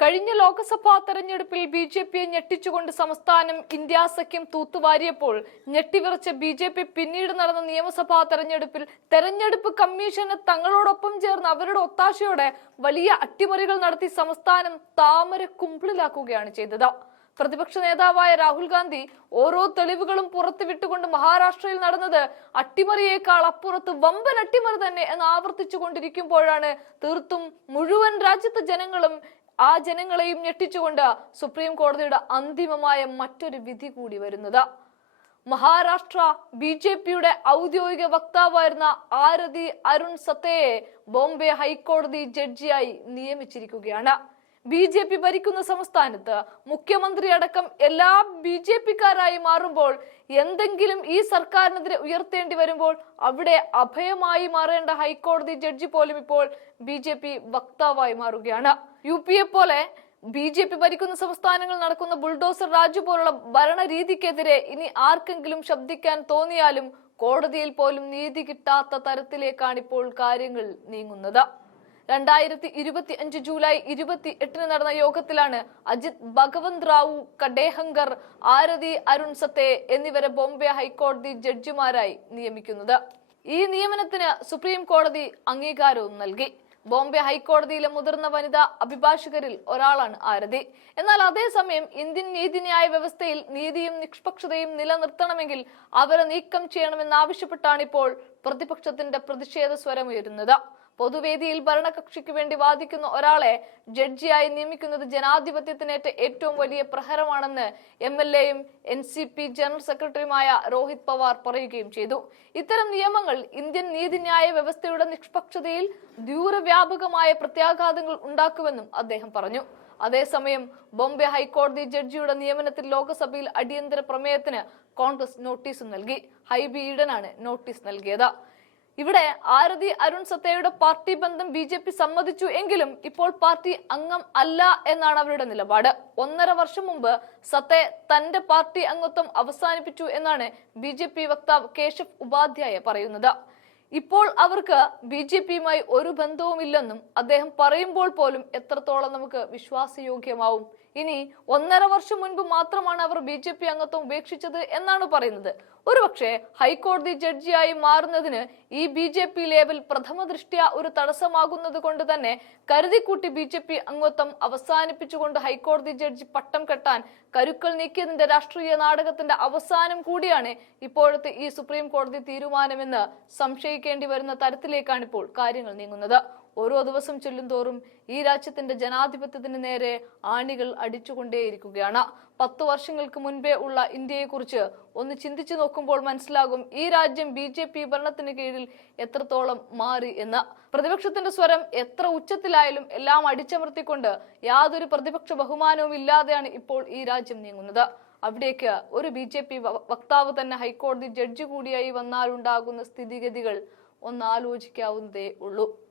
കഴിഞ്ഞ ലോക്സഭാ തെരഞ്ഞെടുപ്പിൽ B J പിയെ ഞെട്ടിച്ചുകൊണ്ട് സംസ്ഥാനം ഇന്ത്യാ സഖ്യം തൂത്തുവാരിയപ്പോൾ ഞെട്ടിവിറച്ച ബി ജെ പി പിന്നീട് നടന്ന നിയമസഭാ തെരഞ്ഞെടുപ്പിൽ തെരഞ്ഞെടുപ്പ് കമ്മീഷന് തങ്ങളോടൊപ്പം ചേർന്ന് അവരുടെ ഒത്താശയോടെ വലിയ അട്ടിമറികൾ നടത്തി സംസ്ഥാനം താമര കുമ്പിളിലാക്കുകയാണ് ചെയ്തത്. പ്രതിപക്ഷ നേതാവായ രാഹുൽ ഗാന്ധി ഓരോ തെളിവുകളും പുറത്തുവിട്ടുകൊണ്ട് മഹാരാഷ്ട്രയിൽ നടന്നത് അട്ടിമറിയേക്കാൾ അപ്പുറത്ത് വമ്പൻ അട്ടിമറി തന്നെ എന്ന് ആവർത്തിച്ചു കൊണ്ടിരിക്കുമ്പോഴാണ് തീർത്തും മുഴുവൻ രാജ്യത്തെ ജനങ്ങളും ആ ജനങ്ങളെയും ഞെട്ടിച്ചുകൊണ്ട് സുപ്രീം കോടതിയുടെ അന്തിമമായ മറ്റൊരു വിധി കൂടി വരുന്നത്. മഹാരാഷ്ട്ര ബി ജെ പിയുടെ ഔദ്യോഗിക വക്താവായിരുന്ന ആരതി അരുൺ സത്തയെ ബോംബെ ഹൈക്കോടതി ജഡ്ജിയായി നിയമിച്ചിരിക്കുകയാണ്. ബി ജെ പി ഭരിക്കുന്ന സംസ്ഥാനത്ത് മുഖ്യമന്ത്രി അടക്കം എല്ലാ ബി ജെ പിക്കാരായി മാറുമ്പോൾ എന്തെങ്കിലും ഈ സർക്കാരിനെതിരെ ഉയർത്തേണ്ടി വരുമ്പോൾ അവിടെ അഭയമായി മാറേണ്ട ഹൈക്കോടതി ജഡ്ജി പോലും ഇപ്പോൾ ബി ജെ പി വക്താവായി മാറുകയാണ്. യു പി എ പോലെ ബി ജെ പി ഭരിക്കുന്ന സംസ്ഥാനങ്ങൾ നടക്കുന്ന ബുൾഡോസർ രാജു പോലുള്ള ഭരണരീതിക്കെതിരെ ഇനി ആർക്കെങ്കിലും ശബ്ദിക്കാൻ തോന്നിയാലും കോടതിയിൽ പോലും നീതി കിട്ടാത്ത തരത്തിലേക്കാണ് ഇപ്പോൾ കാര്യങ്ങൾ നീങ്ങുന്നത്. രണ്ടായിരത്തി ഇരുപത്തി അഞ്ച് ജൂലൈ ഇരുപത്തി എട്ടിന് നടന്ന യോഗത്തിലാണ് അജിത് ഭഗവന്ത് റാവു കഡേഹങ്കർ ആരതി അരുൺ സത്തെ എന്നിവരെ ബോംബെ ഹൈക്കോടതി ജഡ്ജിമാരായി നിയമിക്കുന്നത്. ഈ നിയമനത്തിന് സുപ്രീം കോടതി അംഗീകാരവും നൽകി. ബോംബെ ഹൈക്കോടതിയിലെ മുതിർന്ന വനിതാ അഭിഭാഷകരിൽ ഒരാളാണ് ആരതി. എന്നാൽ അതേസമയം ഇന്ത്യൻ നീതിന്യായ വ്യവസ്ഥയിൽ നീതിയും നിഷ്പക്ഷതയും നിലനിർത്തണമെങ്കിൽ അവരെ നീക്കം ചെയ്യണമെന്നാവശ്യപ്പെട്ടാണ് ഇപ്പോൾ പ്രതിപക്ഷത്തിന്റെ പ്രതിഷേധ സ്വരമുയരുന്നത്. പൊതുവേദിയിൽ ഭരണകക്ഷിക്ക് വേണ്ടി വാദിക്കുന്ന ഒരാളെ ജഡ്ജിയായി നിയമിക്കുന്നത് ജനാധിപത്യത്തിനേറ്റ ഏറ്റവും വലിയ പ്രഹരമാണെന്ന് എം എൽ എയും എൻ സി പി ജനറൽ സെക്രട്ടറിയുമായ രോഹിത് പവാർ പറയുകയും ചെയ്തു. ഇത്തരം നിയമങ്ങൾ ഇന്ത്യൻ നീതിന്യായ വ്യവസ്ഥയുടെ നിഷ്പക്ഷതയിൽ ദൂരവ്യാപകമായ പ്രത്യാഘാതങ്ങൾ ഉണ്ടാക്കുമെന്നും അദ്ദേഹം പറഞ്ഞു. അതേസമയം ബോംബെ ഹൈക്കോടതി ജഡ്ജിയുടെ നിയമനത്തിൽ ലോക്സഭയിൽ അടിയന്തര പ്രമേയത്തിന് കോൺഗ്രസ് നോട്ടീസ് നൽകി. ഹൈബി ഈഡനാണ് നോട്ടീസ് നൽകിയത്. ഇവിടെ ആരതി അരുൺ സത്തയുടെ പാർട്ടി ബന്ധം ബി ജെ പി സമ്മതിച്ചു എങ്കിലും ഇപ്പോൾ പാർട്ടി അംഗം അല്ല എന്നാണ് അവരുടെ നിലപാട്. ഒന്നര വർഷം മുമ്പ് സത്തെ തന്റെ പാർട്ടി അംഗത്വം അവസാനിപ്പിച്ചു എന്നാണ് ബി ജെ പി വക്താവ് കേശവ് ഉപാധ്യായ പറയുന്നത്. ഇപ്പോൾ അവർക്ക് ബി ജെ പിയുമായി ഒരു ബന്ധവുമില്ലെന്നും അദ്ദേഹം പറയുമ്പോൾ പോലും എത്രത്തോളം നമുക്ക് വിശ്വാസയോഗ്യമാവും. ഇനി ഒന്നര വർഷം മുൻപ് മാത്രമാണ് അവർ ബി ജെ പി അംഗത്വം ഉപേക്ഷിച്ചത് എന്നാണ് പറയുന്നത്. ഒരുപക്ഷെ ഹൈക്കോടതി ജഡ്ജിയായി മാറുന്നതിന് ഈ ബി ജെ പി ലേബൽ പ്രഥമ ദൃഷ്ട്യാ ഒരു തടസ്സമാകുന്നത് കൊണ്ട് തന്നെ കരുതിക്കൂട്ടി ബി ജെ പി അംഗത്വം അവസാനിപ്പിച്ചുകൊണ്ട് ഹൈക്കോടതി ജഡ്ജി പട്ടം കെട്ടാൻ കരുക്കൾ നീക്കിയതിന്റെ രാഷ്ട്രീയ നാടകത്തിന്റെ അവസാനം കൂടിയാണ് ഇപ്പോഴത്തെ ഈ സുപ്രീം കോടതി തീരുമാനമെന്ന് സംശയിക്കേണ്ടി വരുന്ന തരത്തിലേക്കാണ് ഇപ്പോൾ കാര്യങ്ങൾ നീങ്ങുന്നത്. ഓരോ ദിവസം ചെല്ലുന്തോറും ഈ രാജ്യത്തിന്റെ ജനാധിപത്യത്തിന് നേരെ ആണികൾ അടിച്ചുകൊണ്ടേയിരിക്കുകയാണ്. പത്തു വർഷങ്ങൾക്ക് മുൻപേ ഉള്ള ഇന്ത്യയെക്കുറിച്ച് ഒന്ന് ചിന്തിച്ചു നോക്കുമ്പോൾ മനസ്സിലാകും ഈ രാജ്യം ബി ജെ പി ഭരണത്തിന് കീഴിൽ എത്രത്തോളം മാറി എന്ന്. പ്രതിപക്ഷത്തിന്റെ സ്വരം എത്ര ഉച്ചത്തിലായാലും എല്ലാം അടിച്ചമർത്തിക്കൊണ്ട് യാതൊരു പ്രതിപക്ഷ ബഹുമാനവും ഇല്ലാതെയാണ് ഇപ്പോൾ ഈ രാജ്യം നീങ്ങുന്നത്. അവിടേക്ക് ഒരു ബി ജെ പി വക്താവ് തന്നെ ഹൈക്കോടതി ജഡ്ജി കൂടിയായി വന്നാലുണ്ടാകുന്ന സ്ഥിതിഗതികൾ ഒന്ന് ആലോചിക്കാവുന്നതേ ഉള്ളൂ.